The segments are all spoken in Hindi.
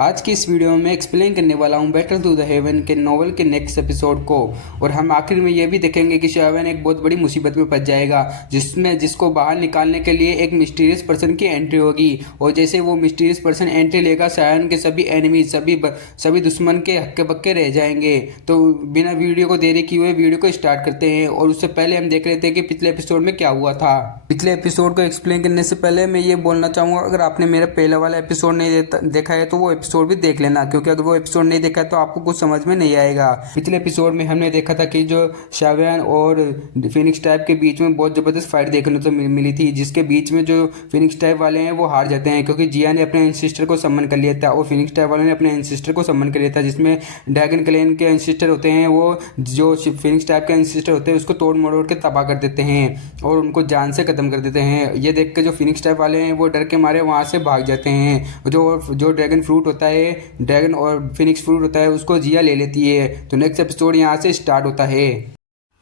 आज की इस वीडियो में मैं एक्सप्लेन करने वाला हूँ बैटल टू द हेवन के नॉवल के नेक्स्ट एपिसोड को। और हम आखिर में ये भी देखेंगे कि शायवन एक बहुत बड़ी मुसीबत में फंस जाएगा जिसको बाहर निकालने के लिए एक मिस्टीरियस पर्सन की एंट्री होगी। और जैसे वो मिस्टीरियस पर्सन एंट्री लेगा शायवन के सभी एनिमी सभी दुश्मन के हक्के बक्के रह जाएंगे। तो बिना वीडियो को देरी किए हुए वीडियो को स्टार्ट करते हैं। और उससे पहले हम देख लेते हैं कि पिछले एपिसोड में क्या हुआ था। पिछले एपिसोड को एक्सप्लेन करने से पहले मैं ये बोलना चाहूँगा, अगर आपने मेरा पहला वाला एपिसोड नहीं देखा है तो वो एपिसोड भी देख लेना, क्योंकि अगर वो एपिसोड नहीं देखा है तो आपको कुछ समझ में नहीं आएगा। पिछले एपिसोड में हमने देखा था कि जो शावियन और फिनिक्स टाइप के बीच में बहुत ज़बरदस्त फाइट देखने को मिली थी, जिसके बीच में जो फिनिक्स टाइप वाले हैं वो हार जाते हैं, क्योंकि जिया ने अपने एंसिस्टर को सम्मन कर लिया था और फिनिक्स टाइप वालों ने अपने एंसिस्टर को सम्मन कर लिया था, जिसमें ड्रैगन क्लैन के एंसिस्टर होते हैं वो जो फिनिक्स टाइप के एंसिस्टर होते हैं उसको तोड़ मरोड़ के तबाह कर देते हैं और उनको जान से ख़त्म कर देते हैं। ये देख के जो फिनिक्स टाइप वाले हैं वो डर के मारे वहाँ से भाग जाते हैं। जो ड्रैगन फ्रूट होता है, ड्रैगन और फिनिक्स फ्रूट होता है, उसको जिया ले लेती है। तो नेक्स्ट एपिसोड यहाँ से स्टार्ट होता है।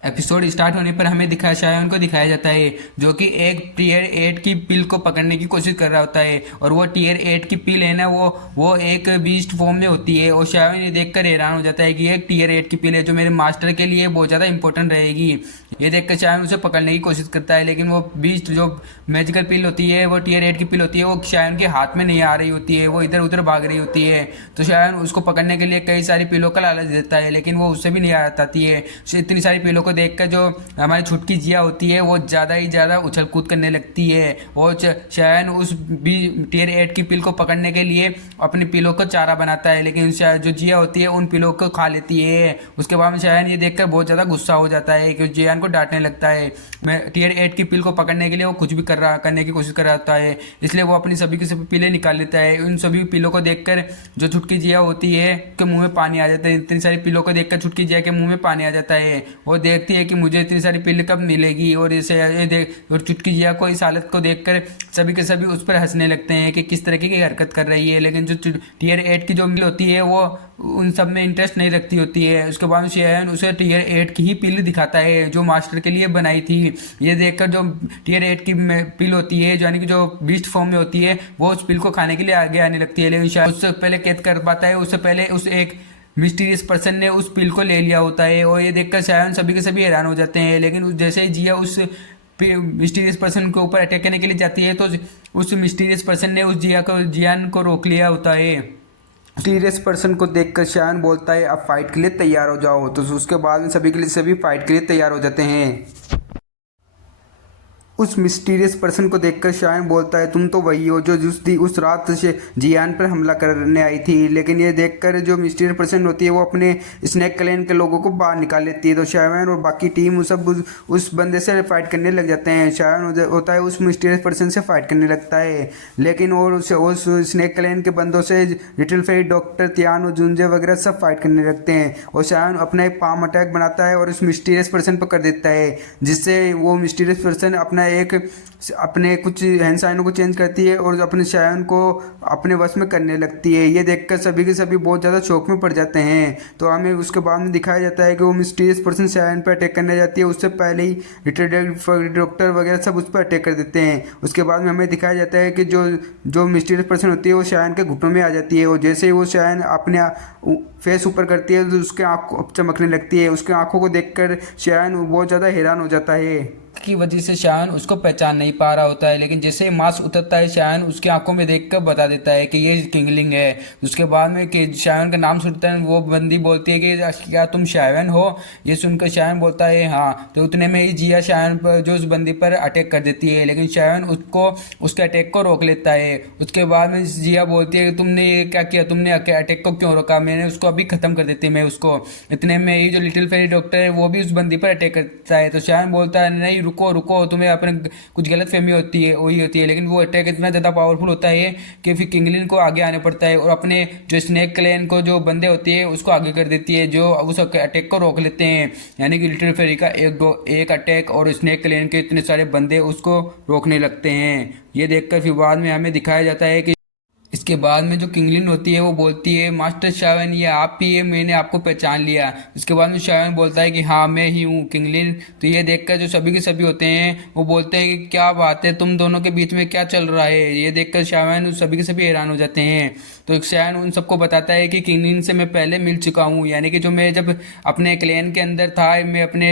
एपिसोड स्टार्ट होने पर हमें शायवन को दिखाया जाता है जो कि एक टीयर 8 की पिल को पकड़ने की कोशिश कर रहा होता है। और वो टीयर 8 की पिल है ना, वो एक बीस्ट फॉर्म में होती है। और शायवन ये देखकर हैरान हो जाता है कि एक टीयर 8 की पिल है जो मेरे मास्टर के लिए बहुत ज़्यादा इंपॉर्टेंट रहेगी। ये देखकर शायवन उसे पकड़ने की कोशिश करता है, लेकिन वो बीस्ट जो मैजिकल पिल होती है, वो टीयर 8 की पिल होती है, वो शायवन के हाथ में नहीं आ रही होती है, वो इधर उधर भाग रही होती है। तो शायवन उसको पकड़ने के लिए कई सारी पिलों का लालच देता है, लेकिन वो उससे भी नहीं आ पाती है। इतनी सारी पिलों को देखकर जो हमारी छुटकी जिया होती है वो ज़्यादा ही ज़्यादा उछल कूद करने लगती है। और शायन उस टीयर 8 की पिल को पकड़ने के लिए अपनी पिलों को चारा बनाता है, लेकिन जो जिया होती है उन पिलों को खा लेती है। उसके बाद में शायन ये देखकर बहुत ज़्यादा गुस्सा हो जाता है कि जियान को डांटने लगता है। मैं टीयर 8 की पिल को पकड़ने के लिए वो कुछ भी करने की कोशिश कर रहा होता है, इसलिए वो अपनी सभी की सभी पिलें निकाल लेता है। उन सभी पिलों को देखकर जो छुटकी जिया होती है के मुंह में पानी आ जाता है। इतनी सारी पिलों को देखकर छुटकी जिया के मुंह में पानी आ जाता है। वो देखती है कि मुझे इतनी सारी पिल कब मिलेगी। और ये देख और चुटकी जिया को इस हालत को देखकर सभी के सभी उस पर हंसने लगते हैं कि किस तरीके की हरकत कर रही है। लेकिन जो टीयर 8 की जो मिल होती है वो उन सब में इंटरेस्ट नहीं रखती होती है। उसके बाद शायन उसे टीयर 8 की ही पिल दिखाता है जो मास्टर के लिए बनाई थी। ये देखकर जो टीयर 8 की पिल होती है, यानी कि जो बीस्ट फॉर्म में होती है, वो उस पिल को खाने के लिए आगे आने लगती है। लेकिन शायद उससे पहले कैद कर पाता है, उससे पहले उस एक मिस्टीरियस पर्सन ने उस पिल को ले लिया होता है। और ये देखकर शायन सभी के सभी हैरान हो जाते हैं। लेकिन जैसे ही जिया उस मिस्टीरियस पर्सन के ऊपर अटैक करने के लिए जाती है तो उस मिस्टीरियस पर्सन ने उस जियान को रोक लिया होता है। मिस्टीरियस पर्सन को देखकर शायन बोलता है अब फाइट के लिए तैयार हो जाओ। तो उसके बाद में सभी के लिए सभी फाइट के लिए तैयार हो जाते हैं। उस मिस्टीरियस पर्सन को देखकर शायन बोलता है तुम तो वही हो जो उस रात से जियान पर हमला करने आई थी। लेकिन ये देखकर जो मिस्टीरियस पर्सन होती है वो अपने स्नेक क्लैन के लोगों को बाहर निकाल लेती है। तो शायन और बाकी टीम उस बंदे से फाइट करने लग जाते हैं। शायन होता है उस मिस्टीरियस पर्सन से फाइट करने लगता है, लेकिन और उस स्नेक क्लैन के बंदों से लिटिल फेरी, डॉक्टर तियान और जुंजे वगैरह सब फाइट करने लगते हैं। और शायन अपना एक पाम अटैक बनाता है और उस मिस्टीरियस पर्सन पर कर देता है, जिससे वो मिस्टीरियस पर्सन अपने कुछ हैंड साइनों को चेंज करती है और अपने शायन को अपने वश में करने लगती है। ये देखकर सभी के सभी बहुत ज़्यादा शौक में पड़ जाते हैं। तो हमें उसके बाद में दिखाया जाता है कि वो मिस्टीरियस पर्सन शायन पर अटैक करने जाती है, उससे पहले ही रिटायर्ड डॉक्टर वगैरह सब उस पर अटैक कर देते हैं। उसके बाद में हमें दिखाया जाता है कि जो मिस्टीरियस पर्सन होती है वो शायन के घुटनों में आ जाती है। और जैसे ही वो शायन अपने फेस ऊपर करती है तो उसके आँख चमकने लगती है। उसके आँखों को देखकर शायन बहुत ज़्यादा हैरान हो जाता है की वजह से शायन उसको पहचान नहीं पा रहा होता है। लेकिन जैसे ही मास्क उतरता है शायन उसकी आंखों में देखकर बता देता है कि ये किंगलिंग है। उसके बाद में कि शायन का नाम सुनता है वो बंदी बोलती है कि क्या तुम शायन हो। ये सुनकर शायन बोलता है हाँ। तो उतने में ही जिया शायन पर जो उस बंदी पर अटैक कर देती है, लेकिन शायन उसके अटैक को रोक लेता है। उसके बाद में जिया बोलती है कि तुमने ये क्या किया, तुमने अटैक को क्यों रोका, मैंने उसको अभी ख़त्म कर देती मैं उसको। इतने में ही जो लिटिल फेरी डॉक्टर है वो भी उस बंदी पर अटैक करता है। तो शायन बोलता है नहीं रुको रुको, तुम्हें अपने कुछ गलत फहमी होती है। लेकिन वो अटैक इतना ज़्यादा पावरफुल होता है कि फिर किंगलिन को आगे आने पड़ता है और अपने जो स्नेक क्लैन को जो बंदे होते हैं उसको आगे कर देती है, जो उस अटैक को रोक लेते हैं। यानी कि लिटिल फेरी का एक अटैक और स्नेक क्लैन के इतने सारे बंदे उसको रोकने लगते हैं। ये देखकर फिर बाद में हमें दिखाया जाता है कि इसके बाद में जो किंगलिन होती है वो बोलती है मास्टर शावन ये आप ही है, मैंने आपको पहचान लिया। उसके बाद में शावन बोलता है कि हाँ मैं ही हूँ किंगलिन। तो ये देखकर जो सभी के सभी होते हैं वो बोलते हैं कि क्या बात है, तुम दोनों के बीच में क्या चल रहा है। ये देखकर शावन सभी के सभी हैरान हो जाते हैं। तो शावन उन सबको बताता है कि किंगलिन से मैं पहले मिल चुका हूँ, यानी कि जो मैं जब अपने क्लैन के अंदर था, मैं अपने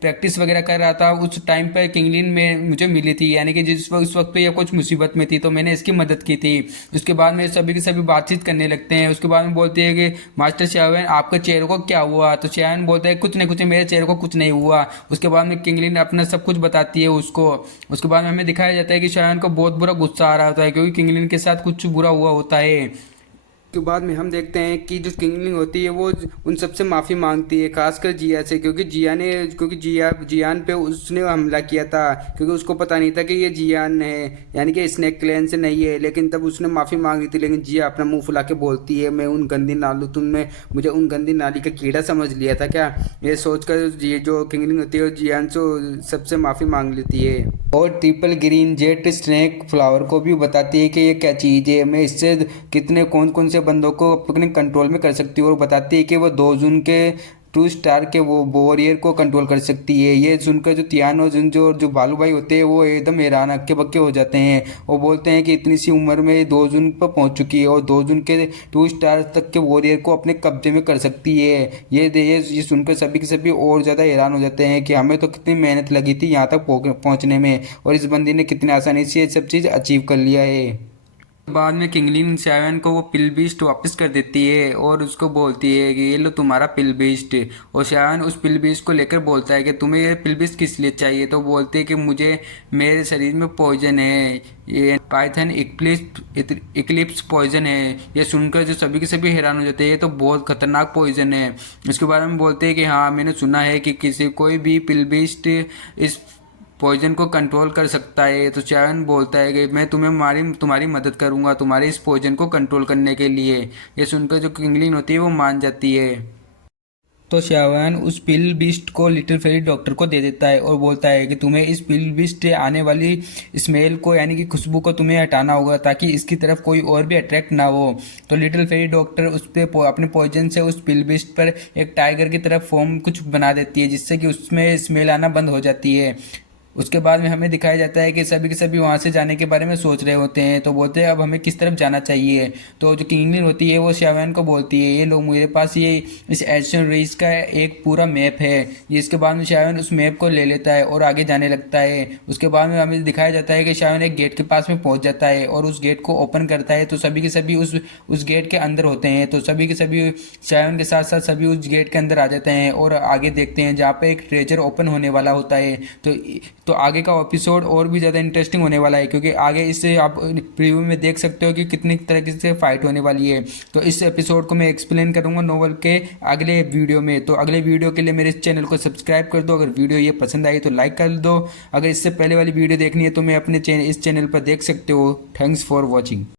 प्रैक्टिस वगैरह कर रहा था, उस टाइम पर किंगलिन में मुझे मिली थी, यानी कि उस वक्त पे ये कुछ मुसीबत में थी तो मैंने इसकी मदद की थी। उसके बाद में सभी के सभी बातचीत करने लगते हैं। उसके बाद में बोलती है कि मास्टर श्यावन आपके चेहरे को क्या हुआ। तो श्यावन बोलता है कुछ नहीं कुछ नहीं, मेरे चेहरे को कुछ नहीं हुआ। उसके बाद में किंगलिन अपना सब कुछ बताती है उसको। उसके बाद में हमें दिखाया जाता है कि श्यावन को बहुत बुरा गुस्सा आ रहा होता है क्योंकि किंगलिन के साथ कुछ बुरा हुआ होता है। के बाद में हम देखते हैं कि जो किंगलिंग होती है वो उन सबसे माफ़ी मांगती है, खासकर जिया से, क्योंकि जियान पे उसने हमला किया था, क्योंकि उसको पता नहीं था कि ये जियान है, यानी कि स्नेक क्लैन से नहीं है। लेकिन तब उसने माफ़ी मांगी थी, लेकिन जिया अपना मुंह फुला के बोलती है मैं उन गंदी नालू तुमने मुझे उन गंदी नाली का कीड़ा समझ लिया था क्या। ये सोचकर ये जो किंगलिंग होती है वो जियान से सबसे माफ़ी मांग लेती है और triple green jet snake flower को भी बताती है कि ये क्या चीज़ है, मैं इससे कितने कौन कौन से बंदों को अपने कंट्रोल में कर सकती हूँ। और बताती है कि वो 2 जून के 2 स्टार के वो वॉरियर को कंट्रोल कर सकती है। ये सुनकर जो तियान और जो बालू भाई होते हैं वो एकदम हैरान हक्के बक्के हो जाते हैं। वो बोलते हैं कि इतनी सी उम्र में 2 जून पर पहुंच चुकी है और 2 जून के 2 स्टार तक के वॉरियर को अपने कब्जे में कर सकती है। ये सुनकर सभी के सभी और ज़्यादा हैरान हो जाते हैं कि हमें तो कितनी मेहनत लगी थी यहाँ तक पहुँचने में, और इस बंदी ने कितनी आसानी से ये सब चीज़ अचीव कर लिया है। बाद में किंगलिन शायन को वो पिल बीस्ट वापस कर देती है और उसको बोलती है कि ये लो तुम्हारा पिल बीस्ट। और शायन उस पिल बीस्ट को लेकर बोलता है कि तुम्हें ये पिल बीस्ट किस लिए चाहिए। तो बोलते हैं कि मुझे मेरे शरीर में पॉइजन है, ये पाइथन इक्लिप्स पॉइजन है। ये सुनकर जो सभी के सभी हैरान हो जाते हैं, ये तो बहुत खतरनाक पॉइजन है। इसके बारे में बोलते हैं कि हाँ मैंने सुना है कि किसी कोई भी पिल बीस्ट इस पॉइजन को कंट्रोल कर सकता है। तो चायन बोलता है कि मैं तुम्हारी मदद करूंगा तुम्हारे इस पॉइजन को कंट्रोल करने के लिए। ये सुनकर जो किंगलिन होती है वो मान जाती है। तो श्यावन उस पिल बिस्ट को लिटिल फेरी डॉक्टर को दे देता है और बोलता है कि तुम्हें इस पिल बिस्ट से आने वाली स्मेल को, यानी कि खुशबू को तुम्हें हटाना होगा ताकि इसकी तरफ कोई और भी अट्रैक्ट ना हो। तो लिटिल फेरी डॉक्टर उस पर अपने पॉइजन से उस पिल बिस्ट पर एक टाइगर की तरफ फॉर्म कुछ बना देती है, जिससे कि उसमें स्मेल आना बंद हो जाती है। उसके बाद में हमें दिखाया जाता है कि सभी के सभी वहाँ से जाने के बारे में सोच रहे होते हैं। तो बोलते हैं अब हमें किस तरफ जाना चाहिए। तो जो किंगलिन होती है वो श्यावन को बोलती है ये लोग मेरे पास ये इस एशियन रेस का एक पूरा मैप है। जिसके बाद में श्यावन उस मैप को ले लेता है और आगे जाने लगता है। उसके बाद में हमें दिखाया जाता है कि श्यावन एक गेट के पास में पहुंच जाता है और उस गेट को ओपन करता है। तो सभी के सभी उस गेट के अंदर होते हैं। तो सभी के सभी श्यावन के साथ साथ सभी उस गेट के अंदर आ जाते हैं और आगे देखते हैं जहाँ पे एक ट्रेजर ओपन होने वाला होता है। तो आगे का एपिसोड और भी ज़्यादा इंटरेस्टिंग होने वाला है, क्योंकि आगे इससे आप प्रीव्यू में देख सकते हो कि कितनी तरीके से फाइट होने वाली है। तो इस एपिसोड को मैं एक्सप्लेन करूंगा नोवेल के अगले वीडियो में। तो अगले वीडियो के लिए मेरे इस चैनल को सब्सक्राइब कर दो। अगर वीडियो ये पसंद आई तो लाइक कर दो। अगर इससे पहले वाली वीडियो देखनी है तो मैं अपने इस चैनल पर देख सकते हो। Thanks for watching.